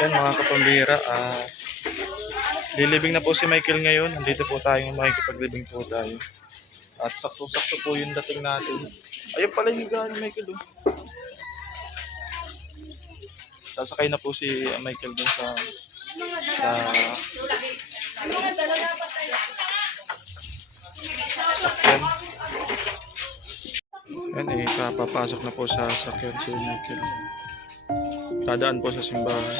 Yan mga kapambira, lilibing na po si Michael ngayon. Nandito po tayo, makikipaglibing po tayo. At sakto-sakto po yung dating natin. Ayun pala yung higaan ni Michael. Oh. Sasakay na po si Michael dun sa sakyan. Yan eh, papapasok na po sa sakyan si Michael. Dadaan po sa simbahan.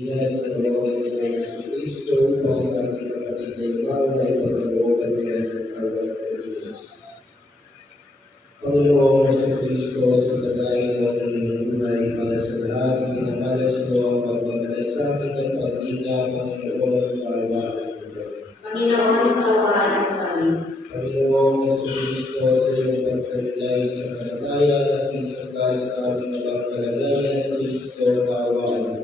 Yan ang gawin ng Kristo, ang ating kapatid na ibaw na ipagkalooban niya ng awat kanina. Panginoon sa Kristo, sa kadaing mo ng buhay para sa lahat, pinamalas mo ang pagmamalasakit at pag-ina, Panginoon, kaawaan mo. Panginoon, kaawaan mo kami. Panginoon sa Kristo, sa iyong pagkakulay sa kalagayan at isang ka sa aming kalagayan, Kristo, kaawaan mo.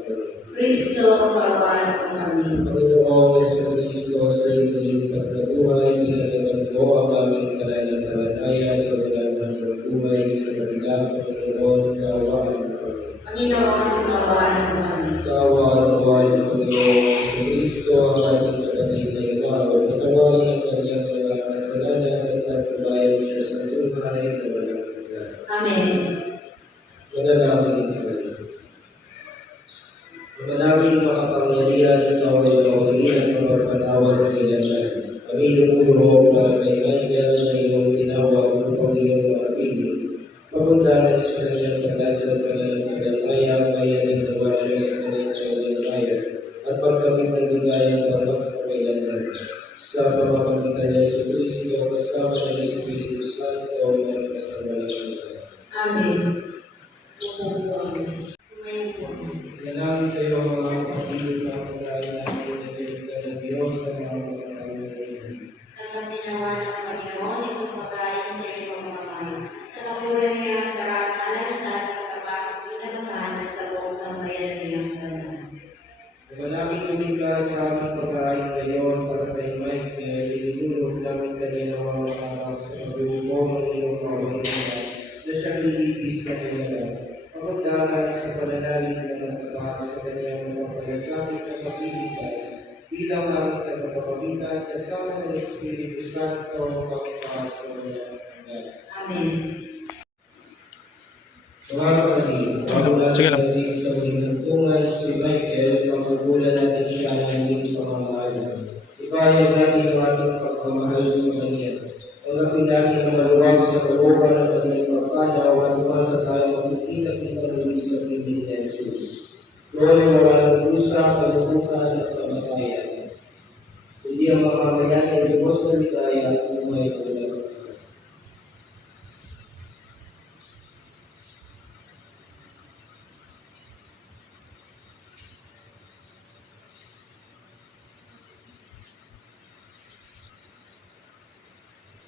Kristo, kaawaan mo kami. Panginoon sa Kristo, sa iyong pagkabuhay, pinagalan mo ang aming pananampalataya sa walang hanggang buhay sa kanila, Panginoon, kaawaan mo kami. Panginoon, kaawaan mo kami. Kaawaan mo ay Panginoon sa Kristo, ang ating kapatid na ibaw, patawarin ang kanyang mga kasalanan at patubayan siya sa buhay na walang hanggan. Amen. Manalangin tayo. Manalangin makapangyarihan, ikaw ay mawalin at mapapatawad kailanman. Kami lumuluhog para kay Michael na iyong tinawag upang iyong makapili. Pagundahan sa kanyang pag-asa at pananampalataya, kaya nagtawa siya sa kanyang kalagayan at pagkamit ng ligayang pagpapakailanman. Sa pamamagitan niya sa Kristo, kasama ng Espiritu Santo, magpasawalang. Amen. Dalangin kayo mga kapatid na pagkain namin ng Pilipinas ng Diyos sa mga pagkakamalian. Tanggapin nawa ng Panginoon itong pagkain sa iyong mga kamay. Sa kabulan niya ang karangalan sa ating kapatid pinagmahal sa buong sambayan niyang kanan. Manalangin kami ka sa aming pagkain ngayon para kay Michael, ilulog namin kanina mga makakak sa pagbubo ng iyong kawahinan na siyang liligis na kanila. Pagdagat sa pananalig na nagtabahan sa kanyang pagpalasakit at pagliligtas bilang aming nagpapamitan kasama ng Espiritu Santo magpapas sa kanyang hanggan. Amen. Mga kapatid, bago natin sa ulintungan si Michael, pagkukulan natin siya ng hindi pamamahala. Ipahayag natin ang ating pagmamahal sa kanya. Tanggapin natin ang maluwag sa kalooban ng kanyang pagpanaw at umasa tayo magkikita-kita muli sa piling ni Jesus. Doon ay wala ng pusa, kalungkutan at kamatayan. Hindi ang mamamayan ay lubos na ligaya at umay ko lang.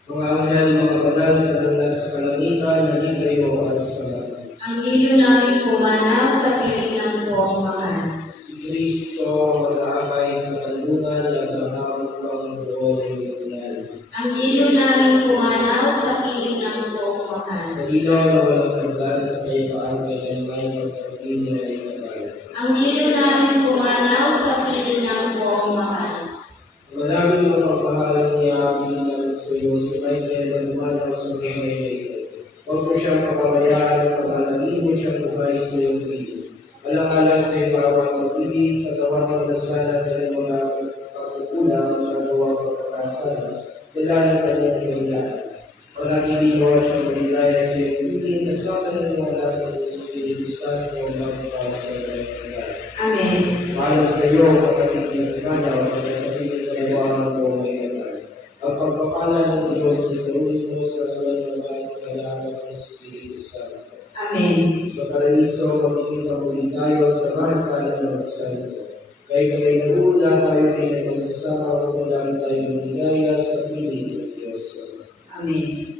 Mga anghel, mga banal na mula sa kalangitan, naging kayo at sama. Ang ilo namin pumanaw sa piling ng buong mahal. Si Kristo mag-aakay sa kanlungan at mahamot pang doon ng ilan. Ang ilo namin pumanaw sa piling ng buong mahal. Sa ilaw na walang hanggan at kayo paangkay ay may pagkakin na ay kapal. Ang ilo namin pumanaw sa piling ng buong mahal. Maraming mga pagpahalang niya bilang sa iyo si Michael na lumanaw sa buhay na ito. Huwag mo siyang pakamayaan at pamalagin mo siyang buhay sa iyong piling. Alang-alang sa iyong bawat pag-ibig, katawa ng dasal at kanyang mga pagkukulang at nagawang pagkakasala, dala ng kanyang kailangan. Palaging ginawa siyang maligaya sa iyong piling, kasama ng mga natin ng Espiritu Santo ng mga sa iyong kailangan. Amen. Mahal sa iyo, kapatid ng kanaw, at sa piling kailangan ng buong kailangan. Ang pagpapala ng Diyos ay gawin mo sa tuwang ng mga kailangan ng Espiritu Santo. Amen. Sa paraiso, makikita muli tayo sa mahal ng Santo. Kahit may naula tayo ay nagsasama kung lang tayo maligaya sa piling ng Diyos. Amen.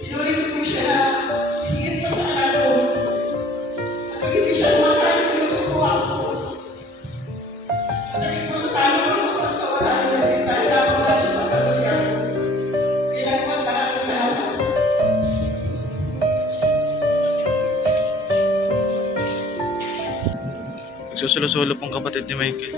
Inulit ko siya na higit pa sa anak ko. At pag hindi siya lumakain, sinusukuha ko. Masakit ko sa talo ko ng pagkawalan niya. Dahil ako na siya sa pamilya ko. Pinagpuan pa namin sa anak. Nagsusulo-sulo pong kapatid ni Michael.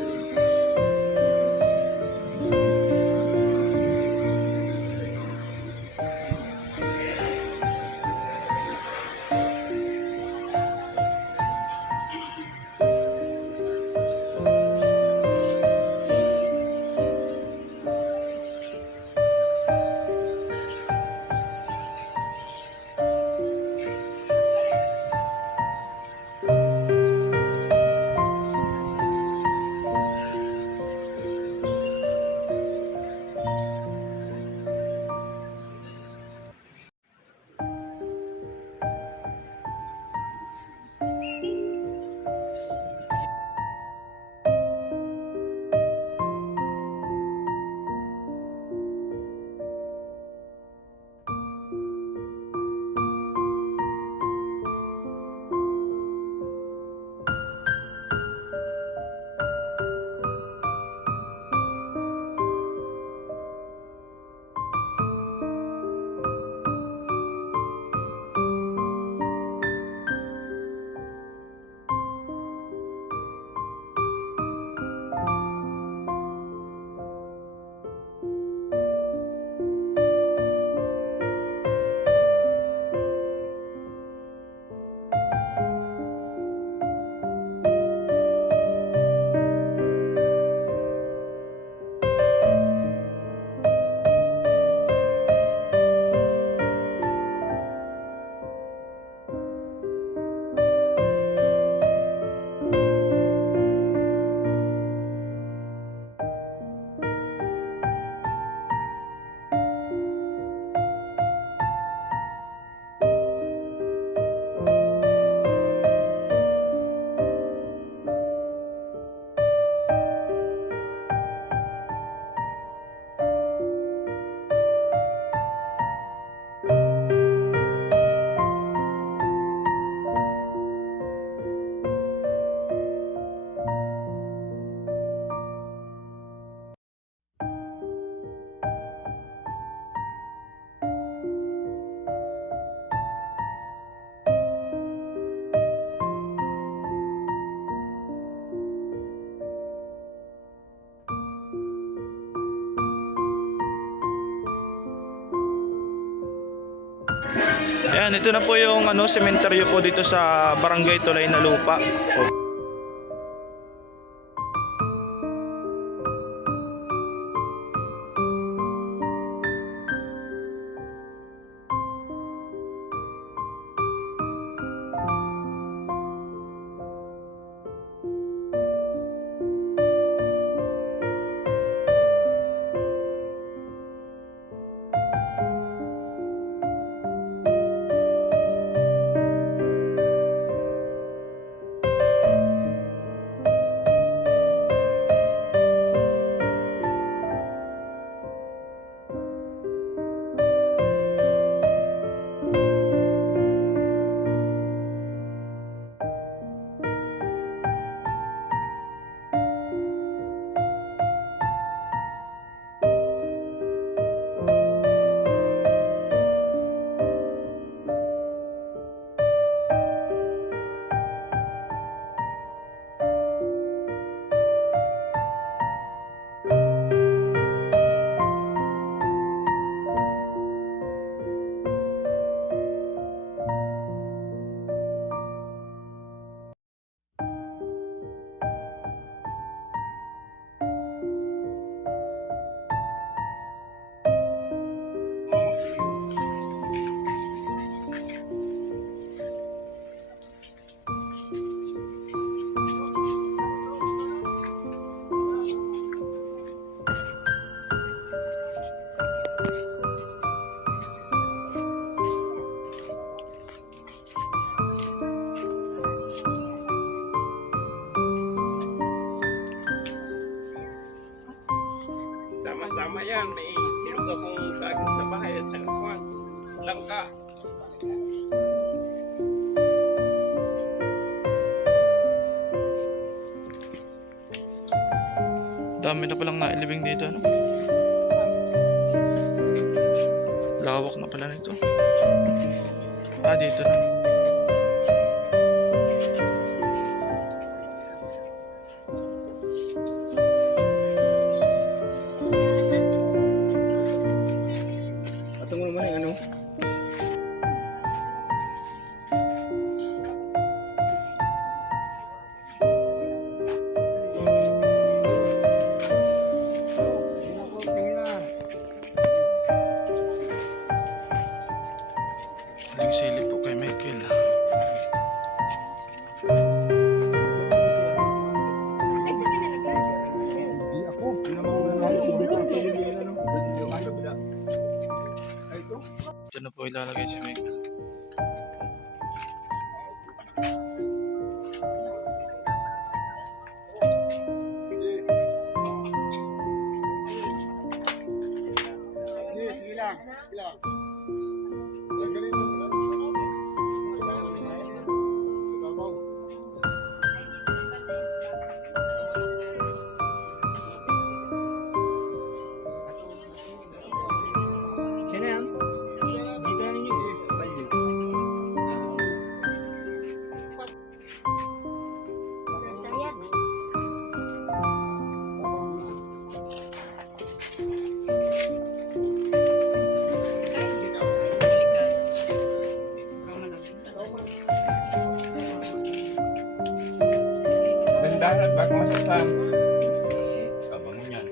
Ayan, ito na po yung sementeryo po dito sa Barangay Tulay na Lupa. Tama yan, may hirap akong saging sa bahay at saka kuwan. Langka. Dami na palang nailibing dito, ano? Lawak na pala nito. Ah, dito na. Patungo naman yung ano. Sili po kay Michael. Diyan na po ilalagay si Michael. Dandahan bago masasam. Kabangon yan.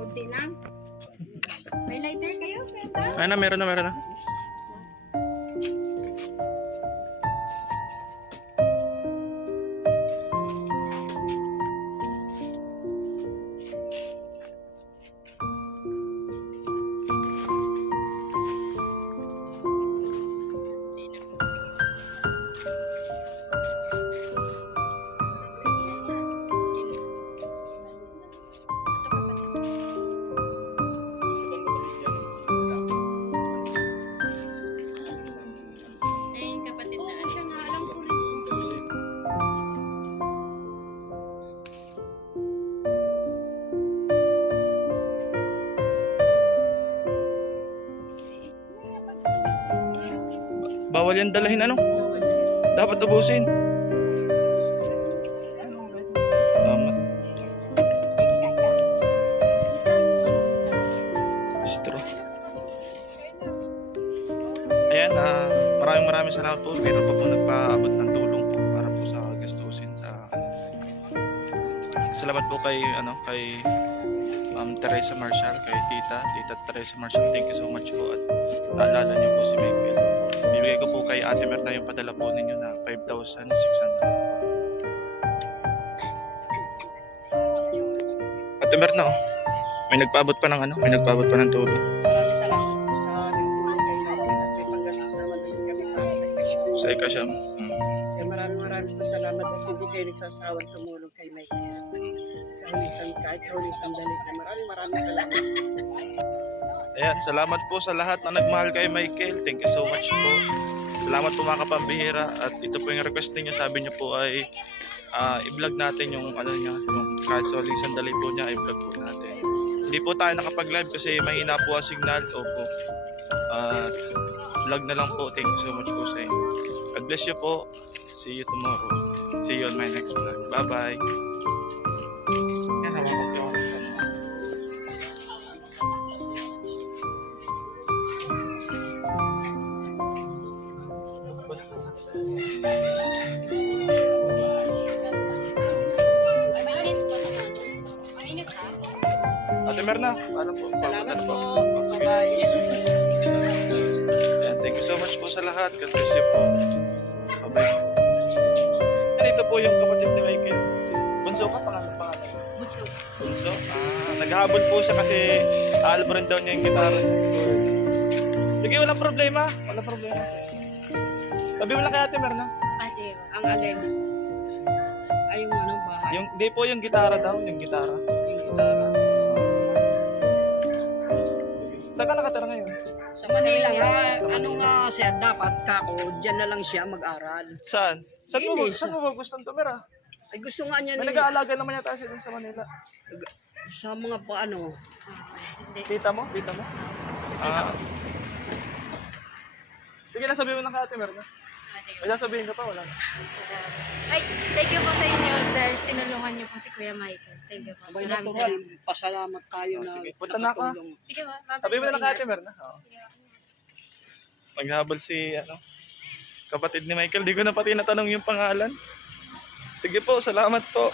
Kunti lang. May lighter kayo, Peta? Ay na, meron na. Bawal yan dalahin ano? Dapat ubusin. Tama. Straw. Ayan, maraming salamat po. Meron pa po nagpaabot ng tulong po para po sa gastusin sa salamat po kay Ma'am Teresa Marshall, kay Tita Teresa Marshall. Thank you so much po at naalala niyo po si Michael. Bibigay ko po kay Ate Merna yung padala po ninyo na 5,600. Ate Merna, oh. May nagpaabot pa ng tulong. Maraming salamat po sa nagtulong kay Michael at may panggastos naman din kami para sa ikasyon. Sa ikasyam. Kaya maraming po salamat at hindi kayo nagsasawang tumulong kay Michael. Kahit sa huling sandali na maraming salamat. Ayan, salamat po sa lahat na nagmahal kay Michael. Thank you so much po. Salamat po mga kapambihira. At ito po yung request niyo. Sabi niyo po ay i-vlog natin yung yung kahit sa huling sandali po niya, i-vlog po natin. Hindi po tayo nakapag-live kasi mahina po ang signal. Opo. Vlog na lang po. Thank you so much po sa inyo. God bless you po. See you tomorrow. See you on my next vlog. Bye-bye. Yan, habang pagkawan ko. Ay, mainit po naman. Mainit ha? Ate Merna, ano po? Salamat Ano po. Sige. Bye-bye. Ayan, thank you so much po sa lahat. God bless you po. Bye-bye. Yan, ito po yung kapatid ni Michael. Bunso ka, pangalan. Butso. Bunso? Naghahabol po siya kasi aalburin daw niya yung gitara. Sige, walang problema. Walang problema. Sabi mo lang kay Ate Merna. Kasi, Ang alin? Ay, yung bahay. Di po yung gitara daw, yung gitara. Yung gitara. Saan ka nakatira ngayon? Sa Manila nga, ano nga siya, dapat kako, dyan na lang siya mag-aral. Saan? Saan mo, Hindi, saan mo ba gustong tumira? Ay gusto nga niya May nag-aalaga naman yata siya dun sa Manila. sa mga paano. hindi. Tita mo? Tita mo? Sige na, sabihin mo lang kay Ate Merna. Sige. May sasabihin ka pa, wala na. Ay, thank you po sa inyo dahil tinulungan niyo po si Kuya Michael. Thank you po. Abay Maraming natural, salamat. pasalamat tayo na sige, punta na ka. nakatulong. Sige po. bye-bye Sabihin mo po, na lang kay ingat. Ate Merna. Oo. Maghabol si, kapatid ni Michael. Di ko na pati natanong yung pangalan. Sige po, salamat po.